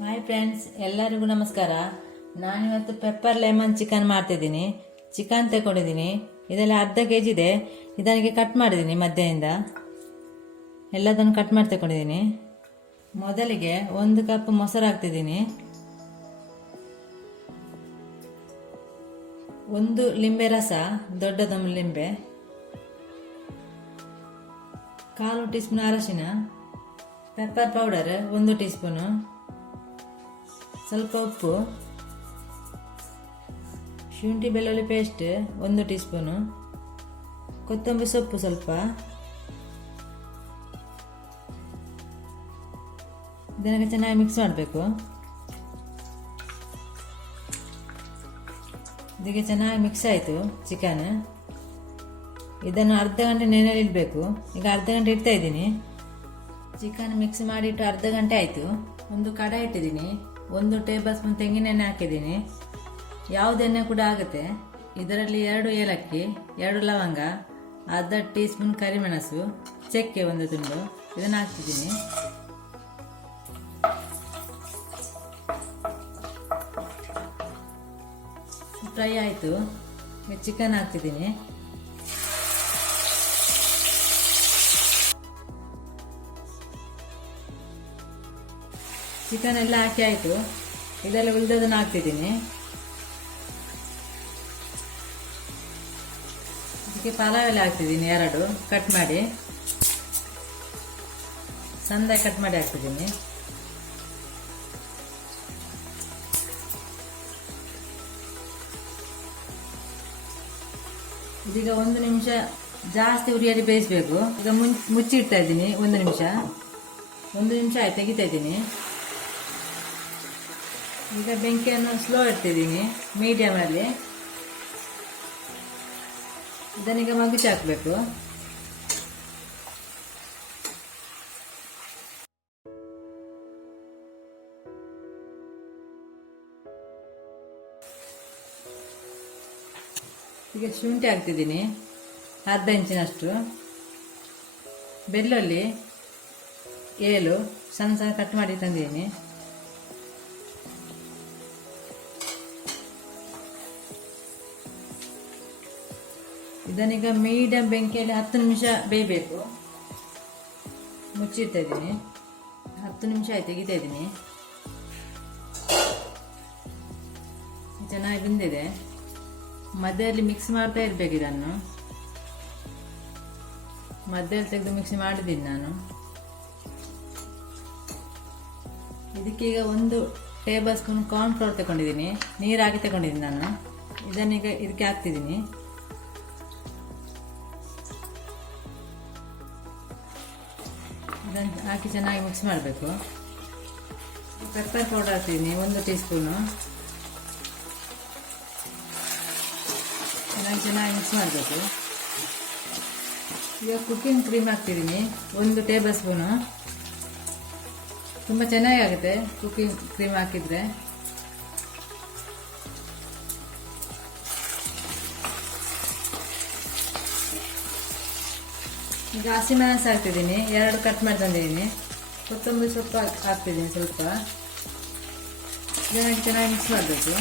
Hi friends, ಎಲ್ಲರಿಗೂ ನಮಸ್ಕಾರ. ನಾನಿವತ್ತು ಪೆಪ್ಪರ್ ಲೆಮನ್ ಚಿಕನ್ ಮಾಡ್ತಿದ್ದೀನಿ. ಚಿಕನ್ ತಗೊಂಡಿದ್ದೀನಿ. ಇದರಲ್ಲಿ ಅರ್ಧ ಕೆಜಿ ಇದೆ. ಇದಕ್ಕೆ ಕಟ್ ಮಾಡಿದ್ದೀನಿ ಮಧ್ಯದಿಂದ. ಎಲ್ಲದನ್ನು ಕಟ್ ಮಾಡಿ ತಗೊಂಡಿದ್ದೀನಿ. ಮೊದಲಿಗೆ 1 ಕಪ್ ಮೊಸರು ಹಾಕ್ತಿದ್ದೀನಿ. 1 ಲಿಂಬೆ ರಸ, ದೊಡ್ಡದೊಂದು ಲಿಂಬೆ, 1/4 ಟೀ ಸ್ಪೂನ್ ಅರಶಿನ, ಪೆಪ್ಪರ್ ಪೌಡರ್ 1 ಟೀ ಸ್ಪೂನು, ಸ್ವಲ್ಪ ಉಪ್ಪು, ಶುಂಠಿ ಬೆಳ್ಳುಳ್ಳಿ ಪೇಸ್ಟ್ 1 ಟೀ ಸ್ಪೂನು, ಕೊತ್ತಂಬರಿ ಸೊಪ್ಪು ಸ್ವಲ್ಪ. ಇದನ್ನು ಚೆನ್ನಾಗಿ ಮಿಕ್ಸ್ ಮಾಡಬೇಕು. ಇದಕ್ಕೆ ಚೆನ್ನಾಗಿ ಮಿಕ್ಸ್ ಆಯಿತು ಚಿಕನ್. ಇದನ್ನು ಅರ್ಧ ಗಂಟೆ ನೆನೆಯಲ್ಲಿ ಇಡಬೇಕು. ಈಗ ಅರ್ಧ ಗಂಟೆ ಇಡ್ತಾ ಇದ್ದೀನಿ. ಚಿಕನ್ ಮಿಕ್ಸ್ ಮಾಡಿಟ್ಟು ಅರ್ಧ ಗಂಟೆ ಆಯಿತು. ಒಂದು ಕಡಾಯಿ ಇಟ್ಟಿದ್ದೀನಿ. 1 ಟೇಬಲ್ ಸ್ಪೂನ್ ತೆಂಗಿನೆಣ್ಣೆ ಹಾಕಿದ್ದೀನಿ. ಯಾವುದೆಣ್ಣೆ ಕೂಡ ಆಗುತ್ತೆ. ಇದರಲ್ಲಿ 2 ಏಲಕ್ಕಿ, 2 ಲವಂಗ, ಅರ್ಧ ಟೀ ಸ್ಪೂನ್ ಕರಿಮೆಣಸು, ಚಕ್ಕೆ 1 ತುಂಡು, ಇದನ್ನು ಹಾಕ್ತಿದ್ದೀನಿ. ಫ್ರೈ ಆಯಿತು. ಚಿಕನ್ ಹಾಕ್ತಿದ್ದೀನಿ. ಚಿಕನ್ ಎಲ್ಲ ಹಾಕಿ ಆಯಿತು. ಇದರಲ್ಲಿ ಉಳಿದದನ್ನು ಹಾಕ್ತಿದ್ದೀನಿ. ಇದಕ್ಕೆ ಪಲಾವ್ ಎಲೆ ಹಾಕ್ತಿದ್ದೀನಿ. 2 ಕಟ್ ಮಾಡಿ ಸಣ್ಣದಾಗಿ ಕಟ್ ಮಾಡಿ ಹಾಕ್ತಿದ್ದೀನಿ. ಇದೀಗ 1 ನಿಮಿಷ ಜಾಸ್ತಿ ಉರಿಯಲ್ಲಿ ಬೇಯಿಸಬೇಕು. ಈಗ ಮುಚ್ಚಿಡ್ತಾ ಇದ್ದೀನಿ 1 ನಿಮಿಷ. 1 ನಿಮಿಷ ಆಯ್ತು, ತೆಗಿತಾ ಇದ್ದೀನಿ. ಈಗ ಬೆಂಕಿಯನ್ನು ಸ್ಲೋ ಇಡ್ತಿದ್ದೀನಿ, ಮೀಡಿಯಮಲ್ಲಿ. ಇದನ್ನೀಗ ಮಗುಚಿ ಹಾಕಬೇಕು. ಈಗ ಶುಂಠಿ ಹಾಕ್ತಿದ್ದೀನಿ, ಅರ್ಧ ಇಂಚಿನಷ್ಟು. ಬೆಳ್ಳುಳ್ಳಿ 7 ಸಣ್ಣ ಸಣ್ಣ ಕಟ್ ಮಾಡಿ ತಂದಿದ್ದೀನಿ. ಇದನ್ನೀಗ ಮೀಡಿಯಂ ಬೆಂಕಿಯಲ್ಲಿ 10 ನಿಮಿಷ ಬೇಯಬೇಕು. ಮುಚ್ಚಿಡ್ತಾ ಇದ್ದೀನಿ. 10 ನಿಮಿಷ ಆಯ್ತು, ತೆಗಿತಾ ಇದ್ದೀನಿ. ಚೆನ್ನಾಗಿ ಬೆಂದಿದೆ. ಮಧ್ಯದಲ್ಲಿ ಮಿಕ್ಸ್ ಮಾಡ್ತಾ ಇರ್ಬೇಕು. ಇದನ್ನು ಮಧ್ಯದಲ್ಲಿ ತೆಗೆದು ಮಿಕ್ಸ್ ಮಾಡಿದ್ದೀನಿ ನಾನು. ಇದಕ್ಕೀಗ 1 ಟೇಬಲ್ ಸ್ಪೂನ್ ಕಾರ್ನ್ ಫ್ಲೋರ್ ತಗೊಂಡಿದ್ದೀನಿ. ನೀರು ಹಾಕಿ ತಗೊಂಡಿದ್ದೀನಿ ನಾನು. ಇದನ್ನೀಗ ಇದಕ್ಕೆ ಹಾಕ್ತಿದ್ದೀನಿ. ಇದನ್ನು ಹಾಕಿ ಚೆನ್ನಾಗಿ ಮಿಕ್ಸ್ ಮಾಡಬೇಕು. ಪೆಪ್ಪರ್ ಪೌಡರ್ ಹಾಕ್ತಿದ್ದೀನಿ 1 ಟೀ ಸ್ಪೂನು. ಚೆನ್ನಾಗಿ ಮಿಕ್ಸ್ ಮಾಡಬೇಕು. ಈಗ ಕುಕ್ಕಿಂಗ್ ಕ್ರೀಮ್ ಹಾಕ್ತಿದ್ದೀನಿ 1 ಟೇಬಲ್ ಸ್ಪೂನು. ತುಂಬ ಚೆನ್ನಾಗಿ ಆಗುತ್ತೆ ಕುಕ್ಕಿಂಗ್ ಕ್ರೀಮ್ ಹಾಕಿದರೆ. ಈಗ ಹಸಿಮೆಣಸು ಹಾಕ್ತಿದ್ದೀನಿ, 2 ಕಟ್ ಮಾಡಿ ತಂದಿದ್ದೀನಿ. ಕೊತ್ತಂಬರಿ ಸೊಪ್ಪು ಹಾಕ್ತಿದ್ದೀನಿ ಸ್ವಲ್ಪ. ಇದನ್ನು ಚೆನ್ನಾಗಿ ಮಿಕ್ಸ್ ಮಾಡಬೇಕು.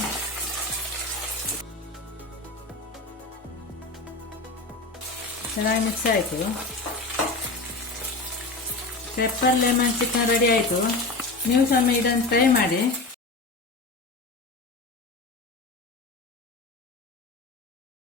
ಚೆನ್ನಾಗಿ ಮಿಕ್ಸ್ ಆಯಿತು. ಪೆಪ್ಪರ್ ಲೆಮನ್ ಚಿಕನ್ ರೆಡಿ ಆಯಿತು. ನೀವು ಸಹ ಇದನ್ನು ಟ್ರೈ ಮಾಡಿ.